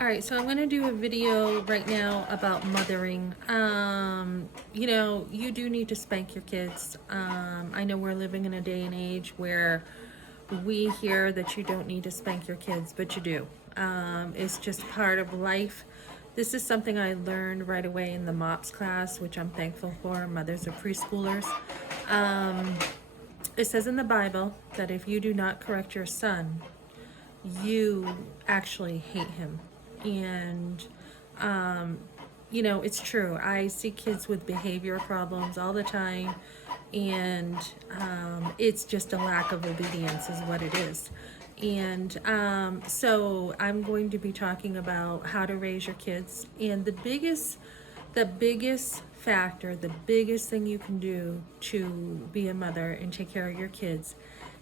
All right, so I'm going to do a video right now about mothering. You do need to spank your kids. I know we're living in a day and age where we hear that you don't need to spank your kids, but you do. It's just part of life. This is something I learned right away in the MOPS class, which I'm thankful for, mothers of preschoolers. It says in the Bible that if you do not correct your son, you actually hate him. And, it's true. I see kids with behavior problems all the time, and it's just a lack of obedience, is what it is. And so I'm going to be talking about how to raise your kids. And the biggest factor, the biggest thing you can do to be a mother and take care of your kids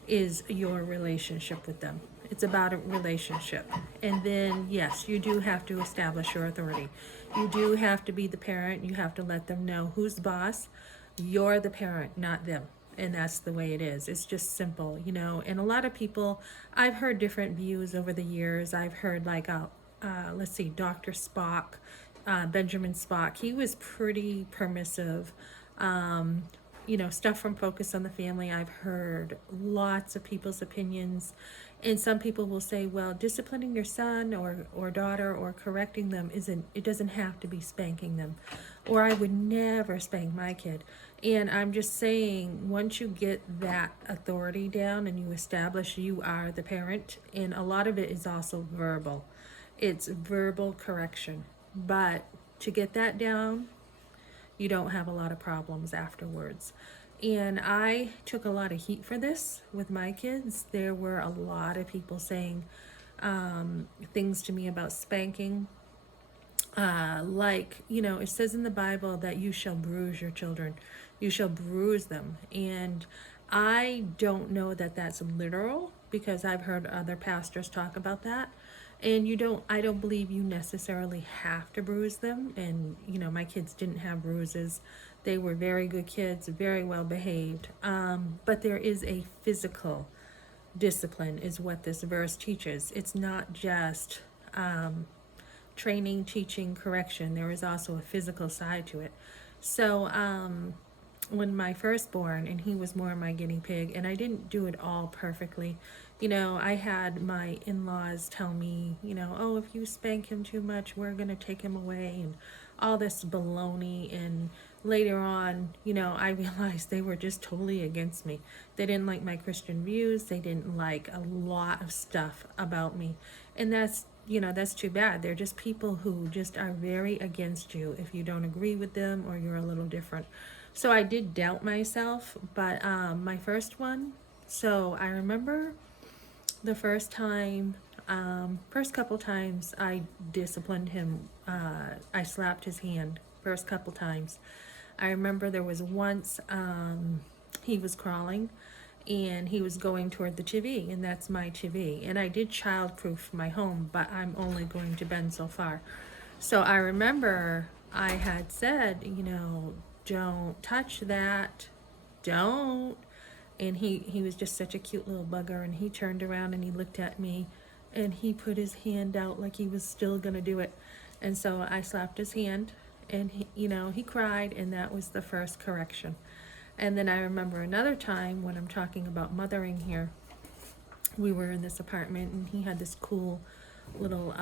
is your relationship with them. It's about a relationship. And then, yes, you do have to establish your authority. You do have to be the parent. You have to let them know who's the boss. You're the parent, not them. And that's the way it is. It's just simple, And a lot of people, I've heard different views over the years. I've heard let's see, Dr. Spock, Benjamin Spock. He was pretty permissive. Stuff from Focus on the Family. I've heard lots of people's opinions, and some people will say, well, disciplining your son or daughter or correcting them it doesn't have to be spanking them, or I would never spank my kid. And I'm just saying, once you get that authority down and you establish you are the parent, and a lot of it is also verbal, it's verbal correction, but to get that down, you don't have a lot of problems afterwards. And I took a lot of heat for this with my kids. There were a lot of people saying things to me about spanking. It says in the Bible that you shall bruise your children, you shall bruise them. And I don't know that that's literal, because I've heard other pastors talk about that. And I don't believe you necessarily have to bruise them. And, my kids didn't have bruises. They were very good kids, very well behaved. But there is a physical discipline, is what this verse teaches. It's not just training, teaching, correction. There is also a physical side to it. So when my firstborn, and he was more my guinea pig, and I didn't do it all perfectly. I had my in-laws tell me, oh, if you spank him too much, we're going to take him away, and all this baloney. And later on, I realized they were just totally against me. They didn't like my Christian views. They didn't like a lot of stuff about me. And that's too bad. They're just people who just are very against you if you don't agree with them or you're a little different. So I did doubt myself, but my first one, so I remember the first couple times I disciplined him, I slapped his hand first couple times. I remember there was once he was crawling and he was going toward the TV, and that's my TV. And I did childproof my home, but I'm only going to bend so far. So I remember I had said, don't touch that, don't. And he was just such a cute little bugger, and he turned around and he looked at me and he put his hand out like he was still gonna do it. And so I slapped his hand, and he cried, and that was the first correction. And then I remember another time when I'm talking about mothering here, we were in this apartment and he had this cool little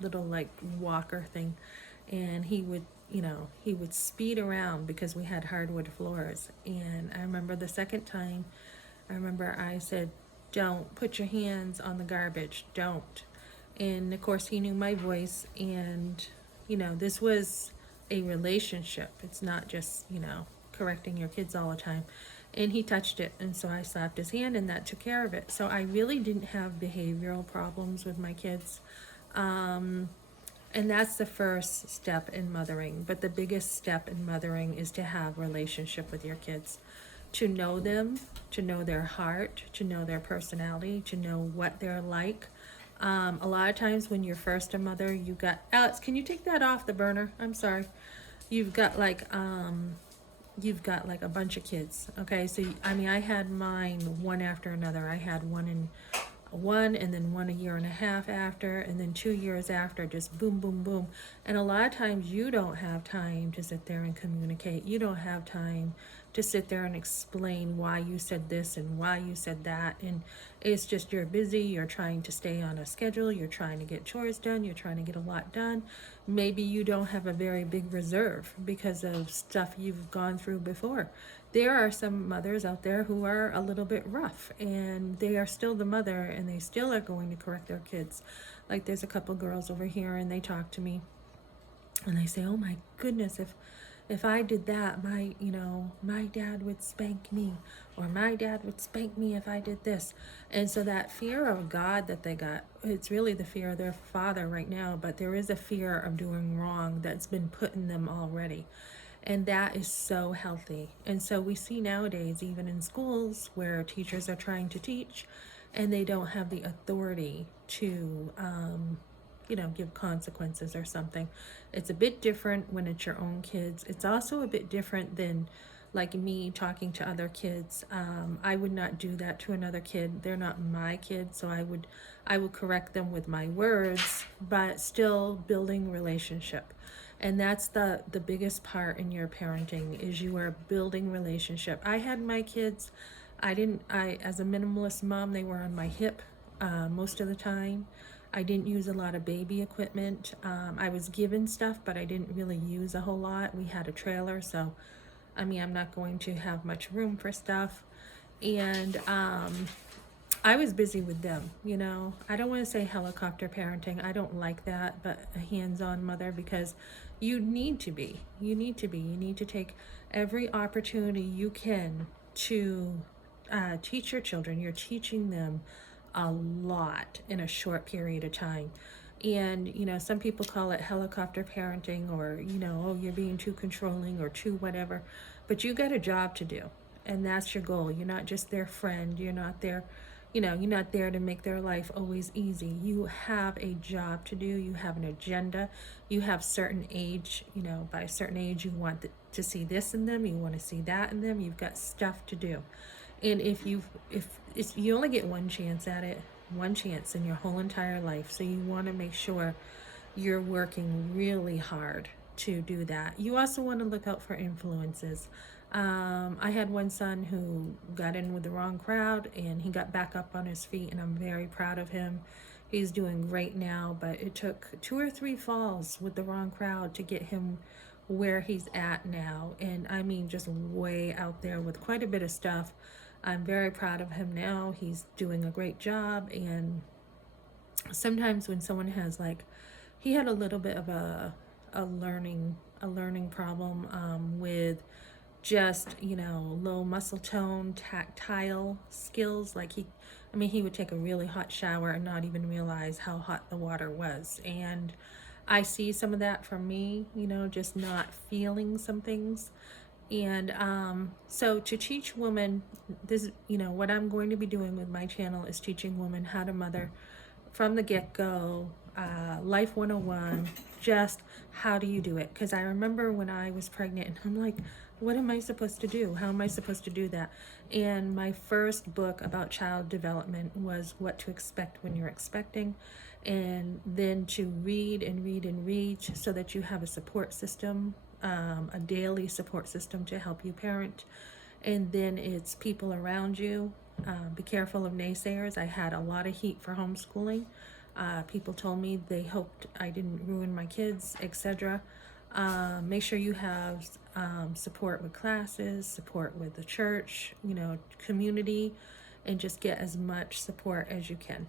like walker thing, and he would speed around because we had hardwood floors. And I remember the second time, I said, don't put your hands on the garbage, don't. And of course he knew my voice, and this was a relationship. It's not just correcting your kids all the time. And he touched it, and so I slapped his hand, and that took care of it. So I really didn't have behavioral problems with my kids. And that's the first step in mothering. But the biggest step in mothering is to have relationship with your kids, to know them, to know their heart, to know their personality, to know what they're like. A lot of times when you're first a mother, Alex, can you take that off the burner? I'm sorry. You've got like a bunch of kids. Okay, so I had mine one after another. I had one, and then one a year and a half after, and then 2 years after, just boom, boom, boom. And a lot of times you don't have time to sit there and communicate. You don't have time to sit there and explain why you said this and why you said that. And it's just you're busy, you're trying to stay on a schedule, you're trying to get chores done, you're trying to get a lot done. Maybe you don't have a very big reserve because of stuff you've gone through before. There are some mothers out there who are a little bit rough, and they are still the mother, and they still are going to correct their kids. Like there's a couple girls over here, and they talk to me and they say, oh my goodness, if I did that, my dad would spank me, or my dad would spank me if I did this. And so that fear of God that they got, it's really the fear of their father right now, but there is a fear of doing wrong that's been put in them already. And that is so healthy. And so we see nowadays, even in schools, where teachers are trying to teach and they don't have the authority to give consequences or something. It's a bit different when it's your own kids. It's also a bit different than like me talking to other kids. I would not do that to another kid. They're not my kids, so I would correct them with my words, but still building relationship. And that's the biggest part in your parenting, is you are building relationship. I had my kids, I as a minimalist mom, they were on my hip most of the time. I didn't use a lot of baby equipment. I was given stuff, but I didn't really use a whole lot. We had a trailer, so I'm not going to have much room for stuff. And I was busy with them, I don't want to say helicopter parenting. I don't like that, but a hands-on mother, because you need to be. You need to take every opportunity you can to teach your children. You're teaching them a lot in a short period of time. And some people call it helicopter parenting, or oh, you're being too controlling or too whatever, but you got a job to do, and that's your goal. You're not just their friend. You're not you're not there to make their life always easy. You have a job to do. You have an agenda. You have certain age, by a certain age you want to see this in them, you want to see that in them. You've got stuff to do. And if you only get one chance at it, one chance in your whole entire life. So you want to make sure you're working really hard to do that. You also want to look out for influences. I had one son who got in with the wrong crowd, and he got back up on his feet, and I'm very proud of him. He's doing great now, but it took 2 or 3 falls with the wrong crowd to get him where he's at now. And just way out there with quite a bit of stuff. I'm very proud of him now. He's doing a great job. And sometimes when someone has, he had a little bit of a learning problem with just low muscle tone, tactile skills. He would take a really hot shower and not even realize how hot the water was. And I see some of that from me, just not feeling some things. And so to teach women this, what I'm going to be doing with my channel is teaching women how to mother from the get-go, life 101, just how do you do it? Because I remember when I was pregnant, and I'm like, what am I supposed to do? How am I supposed to do that? And my first book about child development was What to Expect When You're Expecting, and then to read and read and read so that you have a support system, a daily support system to help you parent. And then it's people around you. Be careful of naysayers. I had a lot of heat for homeschooling. People told me they hoped I didn't ruin my kids, etc. Make sure you have support with classes, support with the church, community, and just get as much support as you can.